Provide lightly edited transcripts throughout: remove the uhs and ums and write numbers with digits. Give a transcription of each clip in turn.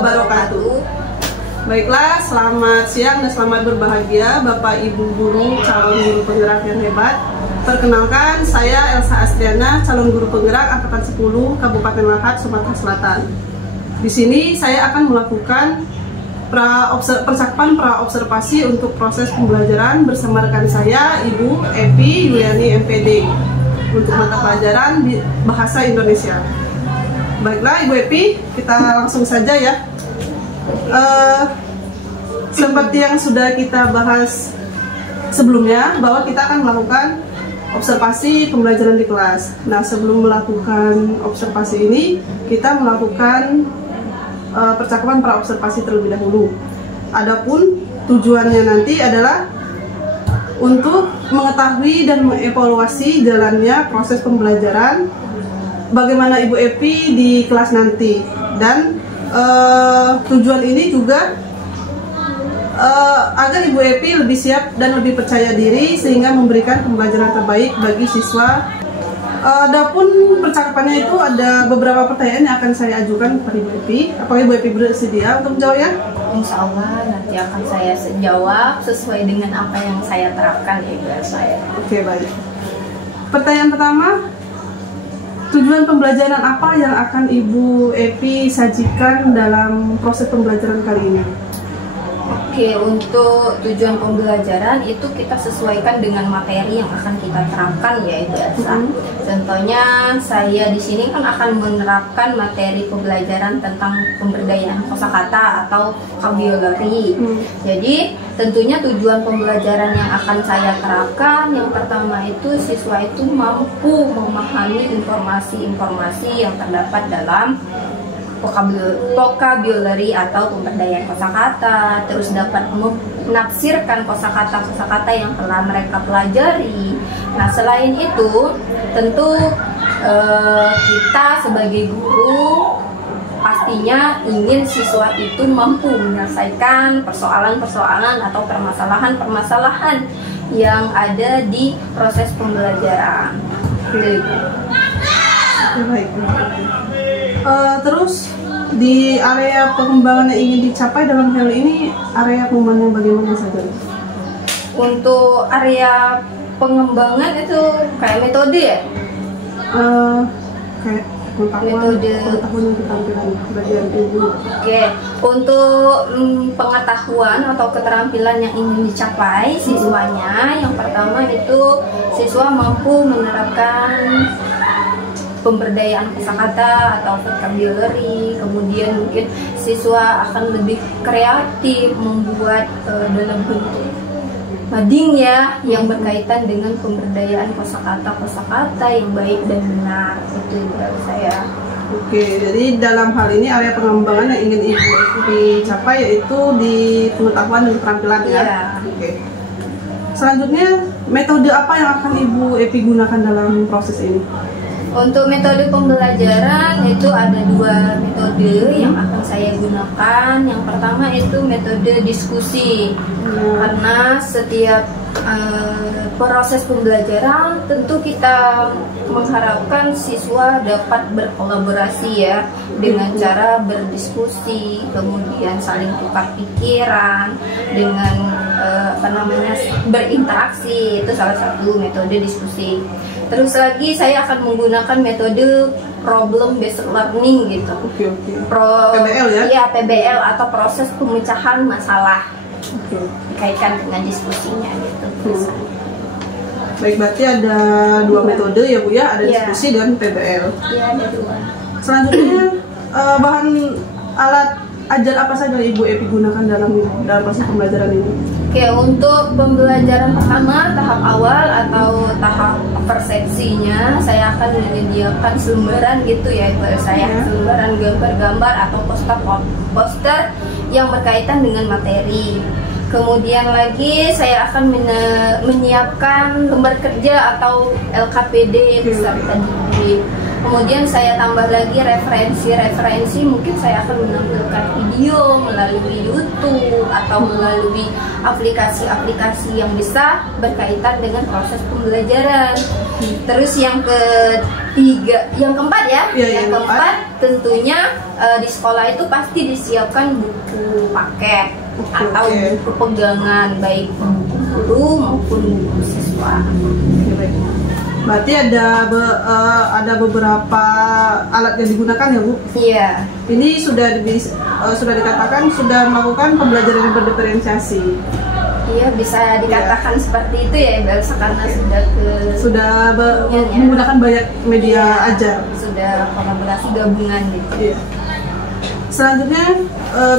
wabarakatuh. Baiklah, selamat siang dan selamat berbahagia Bapak Ibu guru, calon guru penggerak yang hebat. Perkenalkan, saya Elsa Astriana, calon guru penggerak angkatan 10 Kabupaten Lahat, Sumatera Selatan. Di sini saya akan melakukan percakapan praobservasi untuk proses pembelajaran bersama rekan saya, Ibu Epi Yuliani MPD, untuk mata pelajaran Bahasa Indonesia. Baiklah Ibu Epi, kita langsung saja ya. Seperti yang sudah kita bahas sebelumnya, bahwa kita akan melakukan observasi pembelajaran di kelas. Nah, sebelum melakukan observasi ini, kita melakukan percakapan praobservasi terlebih dahulu. Adapun tujuannya nanti adalah untuk mengetahui dan mengevaluasi jalannya proses pembelajaran, bagaimana Ibu Epi di kelas nanti, dan tujuan ini juga agar Ibu Epi lebih siap dan lebih percaya diri sehingga memberikan pembelajaran terbaik bagi siswa. Adapun percakapannya itu ada beberapa pertanyaan yang akan saya ajukan kepada Ibu Epi. Apakah Ibu Epi bersedia untuk menjawabnya? Insya Allah nanti akan saya jawab sesuai dengan apa yang saya terapkan ya guys saya. Oke, baik. Pertanyaan pertama, tujuan pembelajaran apa yang akan Ibu Epi sajikan dalam proses pembelajaran kali ini? Oke, untuk tujuan pembelajaran itu kita sesuaikan dengan materi yang akan kita terapkan ya Ibu Elsa. Contohnya saya di sini kan akan menerapkan materi pembelajaran tentang pemberdayaan kosakata atau vocabulary. Jadi tentunya tujuan pembelajaran yang akan saya terapkan yang pertama itu siswa itu mampu memahami informasi-informasi yang terdapat dalam vocabulary atau pemberdayaan kosakata, terus dapat menafsirkan kosakata-kosakata yang telah mereka pelajari. Nah, selain itu, tentu kita sebagai guru pastinya ingin siswa itu mampu menyelesaikan persoalan-persoalan atau permasalahan-permasalahan yang ada di proses pembelajaran. Baik. Terus di area pengembangan yang ingin dicapai dalam hal ini, area pengembangan yang bagaimana saja? Untuk area pengembangan itu kayak metode ya? Kayak pengetahuan yang keterampilan bagian ibu. Oke, untuk pengetahuan atau keterampilan yang ingin dicapai siswanya, yang pertama itu siswa mampu menerapkan pemberdayaan kosakata atau vocabulary. Kemudian mungkin siswa akan lebih kreatif membuat dalam bentuk mading ya yang berkaitan dengan pemberdayaan kosakata yang baik dan benar. Itu menurut saya. Oke, jadi dalam hal ini area pengembangan yang ingin Ibu dicapai yaitu di pengetahuan dan keterampilan ya. Oke. Selanjutnya, metode apa yang akan Ibu Epi gunakan dalam proses ini? Untuk metode pembelajaran itu ada dua metode yang akan saya gunakan. Yang pertama itu metode diskusi, karena setiap proses pembelajaran tentu kita mengharapkan siswa dapat berkolaborasi ya dengan cara berdiskusi, kemudian saling tukar pikiran dengan berinteraksi. Itu salah satu metode diskusi. Terus lagi saya akan menggunakan metode problem based learning gitu. PBL ya? Iya, PBL atau proses pemecahan masalah. Dikaitkan dengan diskusinya gitu. Baik, berarti ada dua metode ya Bu ya, ada diskusi dan PBL. Iya, ada dua. Selanjutnya bahan alat ajar apa saja Ibu Epi gunakan dalam proses pembelajaran ini? Oke, untuk pembelajaran pertama tahap awal atau tahap persepsinya saya akan menyediakan selembaran gitu ya Ibu saya, selembaran gambar-gambar atau poster yang berkaitan dengan materi. Kemudian lagi saya akan menyiapkan lembar kerja atau LKPD beserta Kemudian saya tambah lagi referensi mungkin saya akan menampilkan video melalui YouTube atau melalui aplikasi-aplikasi yang bisa berkaitan dengan proses pembelajaran. Terus yang keempat ya, yang keempat tentunya di sekolah itu pasti disiapkan buku paket atau buku pegangan baik buku guru maupun buku siswa. Berarti ada beberapa alat yang digunakan ya Bu? Iya. Ini sudah dikatakan sudah melakukan pembelajaran yang berdiferensiasi. Iya, bisa dikatakan seperti itu ya, Elsa, karena sudah menggunakan banyak media ajar. Sudah kolaborasi gabungan gitu. Iya. Selanjutnya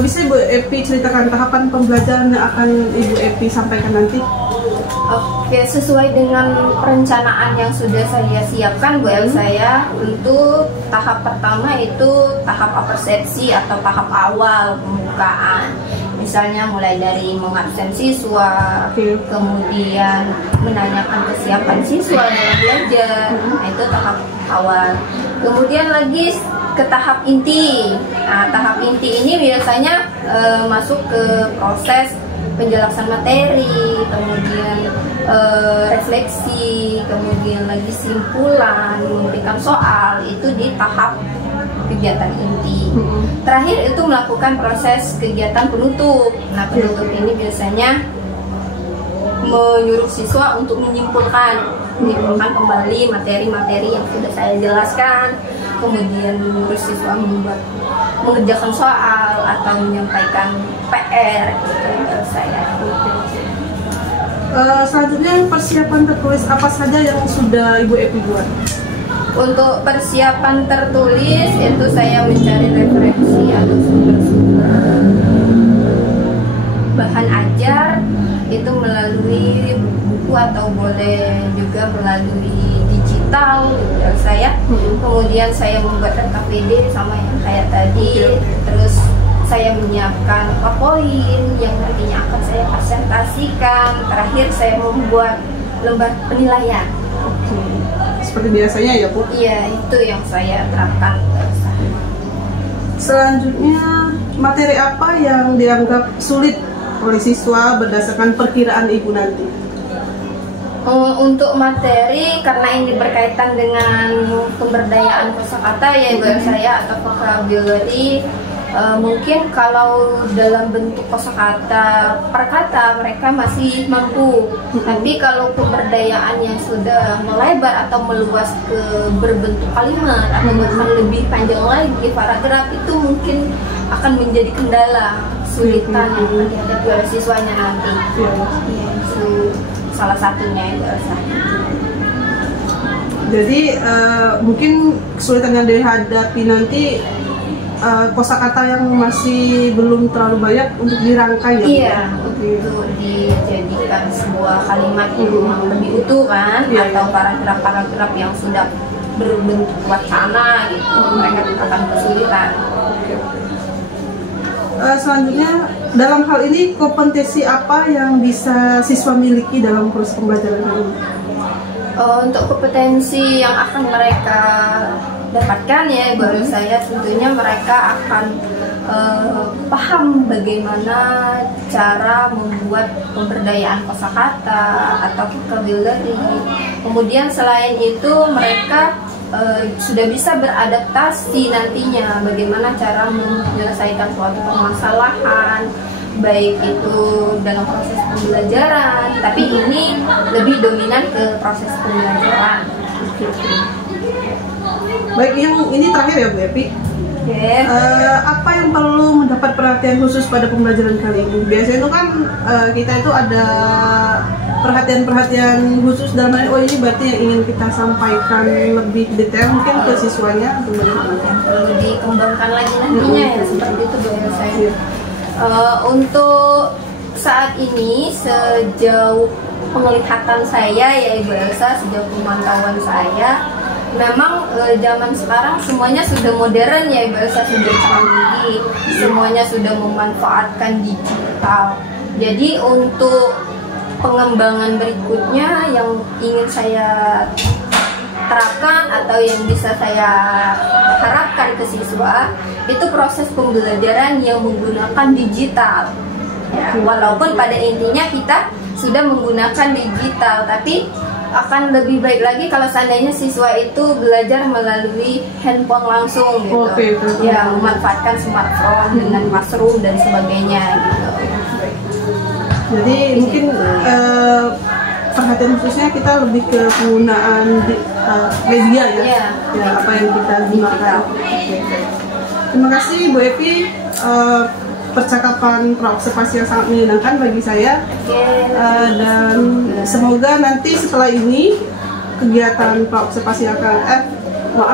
bisa Ibu Epi ceritakan tahapan pembelajaran yang akan Ibu Epi sampaikan nanti? Oke, sesuai dengan perencanaan yang sudah saya siapkan Bu Elsa ya, untuk tahap pertama itu tahap apersepsi atau tahap awal pembukaan. Misalnya mulai dari mengabsen siswa, kemudian menanyakan kesiapan siswa dalam belajar, nah, itu tahap awal. Kemudian lagi ke tahap inti. Nah, tahap inti ini biasanya masuk ke proses penjelasan materi, kemudian refleksi, kemudian lagi simpulan, memberikan soal, itu di tahap kegiatan inti. Terakhir itu melakukan proses kegiatan penutup. Nah, penutup ini biasanya menyuruh siswa untuk menyimpulkan kembali materi-materi yang sudah saya jelaskan, kemudian menyuruh siswa mengerjakan soal atau menyampaikan PR gitu saya. Selanjutnya persiapan tertulis apa saja yang sudah Ibu Epi buat? Untuk persiapan tertulis itu saya mencari referensi atau sumber-sumber bahan ajar itu melalui buku atau boleh juga melalui digital gitu saya. Kemudian saya membuat RKPD sama yang kayak tadi. Terus saya menyiapkan PowerPoint yang nantinya akan saya presentasikan. Terakhir saya membuat lembar penilaian. Seperti biasanya ya Bu? Iya, itu yang saya terapkan. Selanjutnya, materi apa yang dianggap sulit oleh siswa berdasarkan perkiraan Ibu nanti? Untuk materi, karena ini berkaitan dengan pemberdayaan kosakata ya Ibu saya atau vocabulary, mungkin kalau dalam bentuk kosakata per kata mereka masih mampu, tapi kalau pemberdayaan yang sudah melebar atau meluas ke berbentuk kalimat atau bahkan lebih panjang lagi paragraf, itu mungkin akan menjadi kendala kesulitan yang akan dihadapi oleh siswanya nanti. Itu salah satunya yang berasa. Jadi mungkin kesulitan yang dihadapi nanti kosakata yang masih belum terlalu banyak untuk dirangkai ya? Iya, untuk dijadikan sebuah kalimat yang lebih utuh kan, atau paragraf-paragraf yang sudah berbentuk wacana gitu, mereka akan kesulitan. Selanjutnya, dalam hal ini kompetensi apa yang bisa siswa miliki dalam proses pembelajaran ini? Untuk kompetensi yang akan mereka dapatkan ya Ibu saya, tentunya mereka akan paham bagaimana cara membuat pemberdayaan kosakata atau vocabulary. Kemudian selain itu mereka sudah bisa beradaptasi nantinya bagaimana cara menyelesaikan suatu permasalahan, baik itu dalam proses pembelajaran, tapi ini lebih dominan ke proses pembelajaran. Baik, yang ini terakhir ya Bu Epi. Apa yang perlu mendapat perhatian khusus pada pembelajaran kali ini? Biasanya itu kan kita itu ada perhatian-perhatian khusus dalam hal ini berarti yang ingin kita sampaikan lebih detail mungkin ke siswanya atau bagaimana? Perlu dikembangkan lagi nantinya ya, seperti itu Bu saya. Untuk saat ini sejauh penglihatan saya ya Ibu Elsa, sejauh pemantauan saya, memang zaman sekarang semuanya sudah modern ya Ibu Elsa, sudah canggih, semuanya sudah memanfaatkan digital. Jadi untuk pengembangan berikutnya yang ingin saya harapkan atau yang bisa saya harapkan ke siswa itu proses pembelajaran yang menggunakan digital. Ya, walaupun pada intinya kita sudah menggunakan digital, tapi akan lebih baik lagi kalau seandainya siswa itu belajar melalui handphone langsung gitu. Ya, memanfaatkan smartphone dengan Classroom dan sebagainya gitu. Jadi mungkin perhatian khususnya kita lebih ke penggunaan media ya, ya apa yang kita gunakan. Terima kasih Bu Epi, percakapan praobservasi yang sangat menyenangkan bagi saya, dan semoga nanti setelah ini kegiatan praobservasi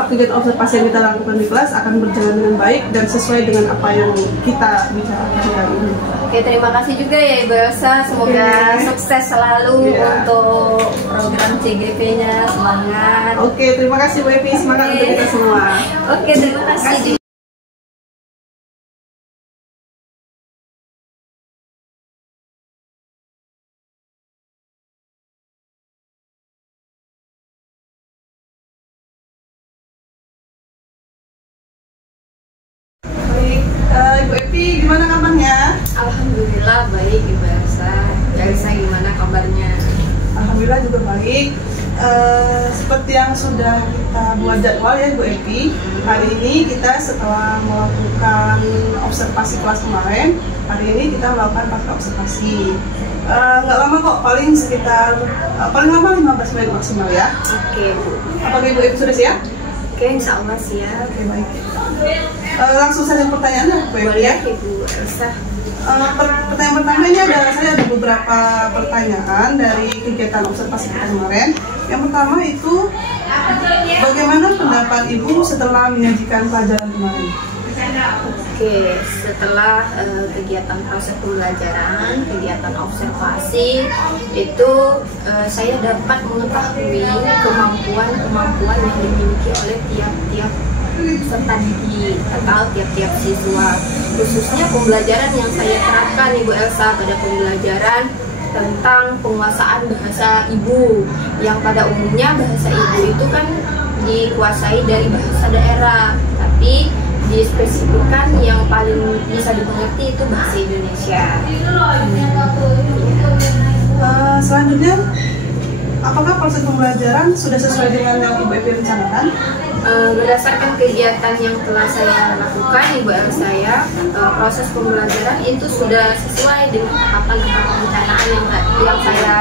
kegiatan observasi yang kita lakukan di kelas akan berjalan dengan baik dan sesuai dengan apa yang kita bicarakan hari ini. Oke, terima kasih juga ya Ibu Elsa, semoga sukses selalu untuk program CGP-nya, semangat. Oke, terima kasih Bu Epi, semangat untuk kita semua. Oke, terima kasih. Ibu Epi, gimana kabarnya? Alhamdulillah baik Ibu Elsa. Elsa gimana kabarnya? Alhamdulillah juga baik. Seperti yang sudah kita buat jadwal ya Bu Epi, hari ini kita setelah melakukan observasi kelas kemarin, hari ini kita melakukan pasca observasi. Nggak lama kok, paling sekitar paling lama 15 menit maksimal ya. Oke Bu. Apakah Ibu Epi sudah siap? Oke, insya Allah siap. Oke, baik. Langsung saja pertanyaannya Bu Epi ya. Ibu Elsa. Pertanyaan pertama ini saya ada beberapa pertanyaan dari kegiatan observasi kita kemarin. Yang pertama itu, bagaimana pendapat Ibu setelah menyajikan pelajaran kemarin? Oke, setelah kegiatan proses pembelajaran, kegiatan observasi itu saya dapat mengetahui kemampuan yang dimiliki oleh tiap-tiap peserta didik atau tiap-tiap siswa, khususnya pembelajaran yang saya terapkan Ibu Elsa pada pembelajaran tentang penguasaan bahasa ibu, yang pada umumnya bahasa ibu itu kan dikuasai dari bahasa daerah, tapi dispesifikkan yang paling bisa dimengerti itu bahasa Indonesia. Selanjutnya, apakah proses pembelajaran sudah sesuai dengan yang Ibu Epi rencanakan? Berdasarkan kegiatan yang telah saya lakukan Ibu Elsa, proses pembelajaran itu sudah sesuai dengan tahapan perencanaan yang saya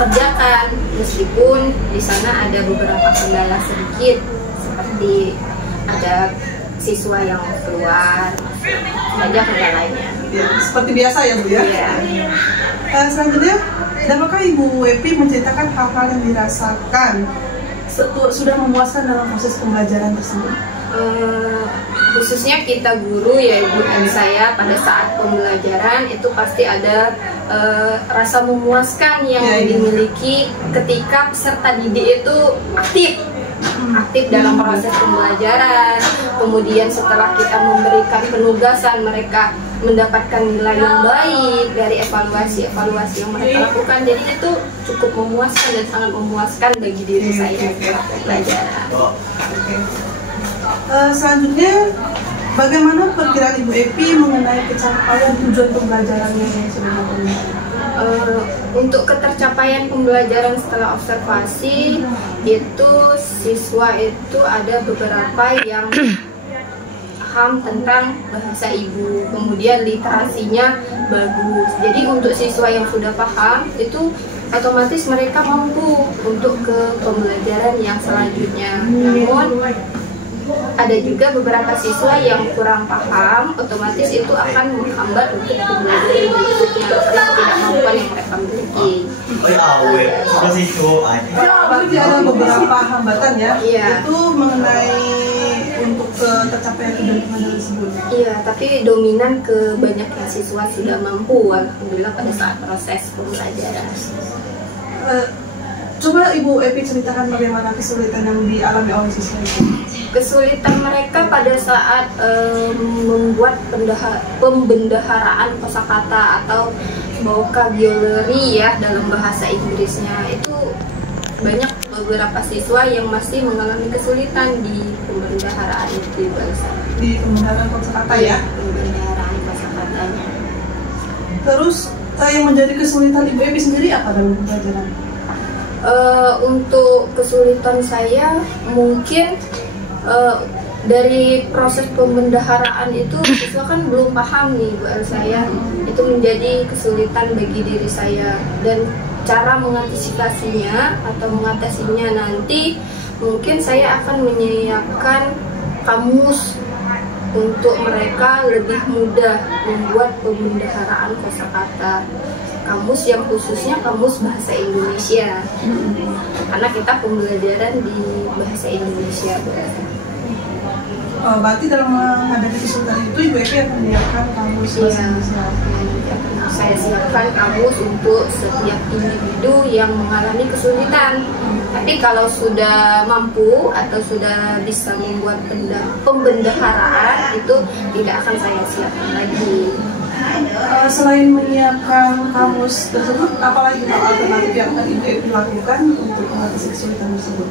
kerjakan, meskipun di sana ada beberapa kendala sedikit, seperti ada siswa yang keluar saja kendalanya. Ya, seperti biasa ya Bu ya. Selanjutnya, dapatkah Ibu Epi menceritakan hal-hal yang dirasakan sudah memuaskan dalam proses pembelajaran tersebut? Khususnya kita guru ya Ibu Elsa, pada saat pembelajaran itu pasti ada rasa memuaskan yang dimiliki ketika peserta didik itu aktif dalam proses pembelajaran. Kemudian setelah kita memberikan penugasan, mereka mendapatkan nilai yang baik dari evaluasi yang mereka lakukan. Jadi itu cukup memuaskan dan sangat memuaskan bagi diri saya pelajaran. Selanjutnya, bagaimana perkiraan Ibu Epi mengenai pencapaian tujuan pembelajarannya yang sudah dilakukan? Untuk ketercapaian pembelajaran setelah observasi itu siswa itu ada beberapa yang paham tentang bahasa ibu, kemudian literasinya bagus. Jadi untuk siswa yang sudah paham itu otomatis mereka mampu untuk ke pembelajaran yang selanjutnya. Namun ada juga beberapa siswa yang kurang paham, otomatis itu akan menghambat untuk pembelajaran berikutnya karena ketidakmampuan yang mereka miliki. Berarti ada beberapa hambatan ya, itu mengenai untuk tercapaian tujuan pembelajaran tersebut. Iya, tapi dominan kebanyakan siswa sudah mampu, alhamdulillah pada saat proses pembelajaran. Coba Ibu Epi ceritakan bagaimana kesulitan yang dialami oleh siswa itu. Kesulitan mereka pada saat membuat pembendaharaan kosakata atau vocabulary ya dalam bahasa Inggrisnya itu banyak beberapa siswa yang masih mengalami kesulitan di pembendaharaan itu bahasa. Di pembendaharaan kosakata ya? Pembendaharaan kosakatanya. Terus yang menjadi kesulitan Ibu Epi sendiri apa dalam pembelajaran? Untuk kesulitan saya mungkin dari proses pembendaharaan itu siswa kan belum paham nih buat saya, itu menjadi kesulitan bagi diri saya, dan cara mengantisipasinya atau mengatasinya nanti mungkin saya akan menyiapkan kamus untuk mereka lebih mudah membuat pembendaharaan kosakata, kamus yang khususnya kamus bahasa Indonesia, karena kita pembelajaran di bahasa Indonesia. Berarti dalam menghadapi kesulitan itu Ibu Epi akan menyiapkan kamus bahasa Indonesia. Saya siapkan kamus untuk setiap individu yang mengalami kesulitan. Tapi kalau sudah mampu atau sudah bisa membuat pembendaharaan itu tidak akan saya siapkan lagi. Selain menyiapkan kamus tersebut, apalagi hal alternatif yang akan Ibu Epi lakukan untuk mengatasi kesulitan tersebut?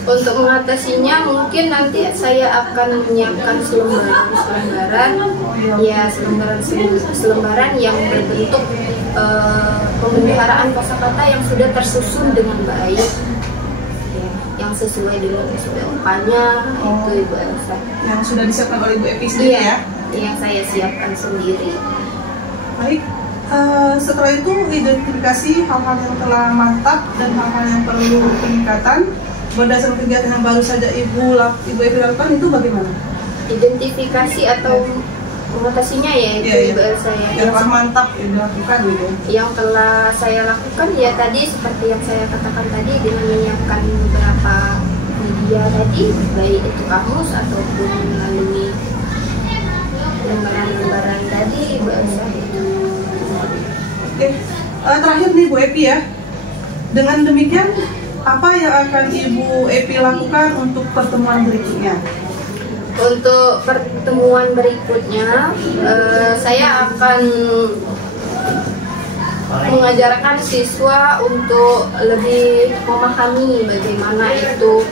Untuk mengatasinya mungkin nanti saya akan menyiapkan selembaran yang berbentuk pembendaharaan kosakata yang sudah tersusun dengan baik, yang sesuai dengan SPOK-nya, itu Ibu Elsa. Yang sudah disiapkan oleh Ibu Epi sendiri ya? Yang saya siapkan sendiri. Baik. Setelah itu identifikasi hal-hal yang telah mantap dan hal-hal yang perlu peningkatan. Berdasarkan kegiatan yang baru saja Ibu Epi lakukan itu bagaimana? Identifikasi atau mengatasinya ya itu Ibu Elsa ya. Yang telah mantap dilakukan gitu. Yang telah saya lakukan ya tadi seperti yang saya katakan tadi, dengan menyiapkan beberapa media tadi, baik itu kamus ataupun melalui lembaran-lembaran tadi Ibu Elsa. Oke, terakhir nih Bu Epi ya. Dengan demikian, apa yang akan Ibu Epi lakukan untuk pertemuan berikutnya? Untuk pertemuan berikutnya, saya akan mengajarkan siswa untuk lebih memahami bagaimana itu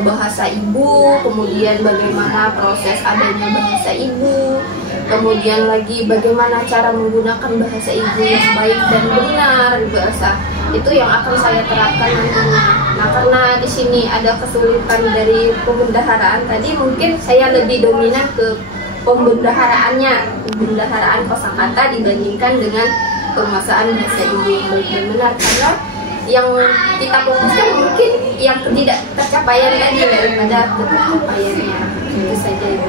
bahasa ibu, kemudian bagaimana proses adanya bahasa ibu, kemudian lagi bagaimana cara menggunakan bahasa ibu yang baik dan benar, bahasa itu yang akan saya terapkan nantinya. Nah, karena di sini ada kesulitan dari pembendaharaan tadi, mungkin saya lebih dominan ke pembendaharaan kosakata dibandingkan dengan penguasaan bahasa ibu yang baik dan benar, karena yang kita fokuskan mungkin yang tidak tercapaian tadi daripada tercapaiannya. Itu saja Ibu.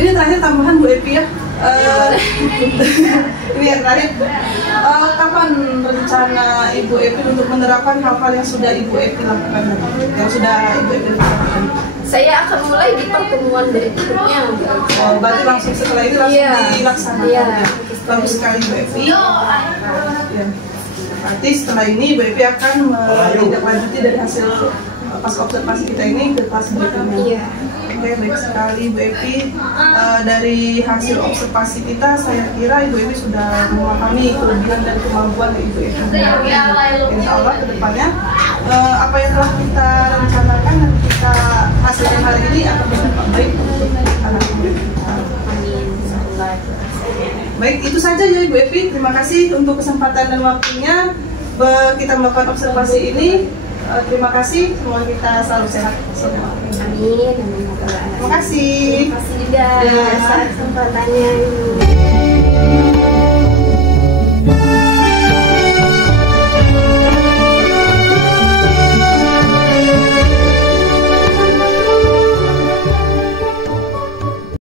Ini terakhir tambahan Bu Epi ya. Ini yang terakhir. Kapan rencana Ibu Epi untuk menerapkan hal-hal yang sudah Ibu Epi lakukan tadi? Yang sudah Ibu Epi lakukan? Saya akan mulai di pertemuan berikutnya. Berarti langsung setelah ini langsung dilaksanakan. Iya. Bagus sekali Bu Epi. Ya. Berarti setelah ini Bu Epi akan menindaklanjuti dari hasil pasca observasi kita ini ke kelas berikutnya. Iya. Oke, baik sekali Bu Epi. Dari hasil observasi kita, saya kira Ibu Epi sudah memahami kelebihan dan kemampuan Ibu Epi. Insya Allah ke depannya apa yang telah kita rencanakan dan kita hasilkan hari ini akan berdampak baik untuk anak murid kita. Baik, itu saja ya Ibu Epi. Terima kasih untuk kesempatan dan waktunya kita melakukan observasi ini. Terima kasih, semoga kita selalu sehat. Amin. Terima kasih. Terima kasih juga atas kesempatannya.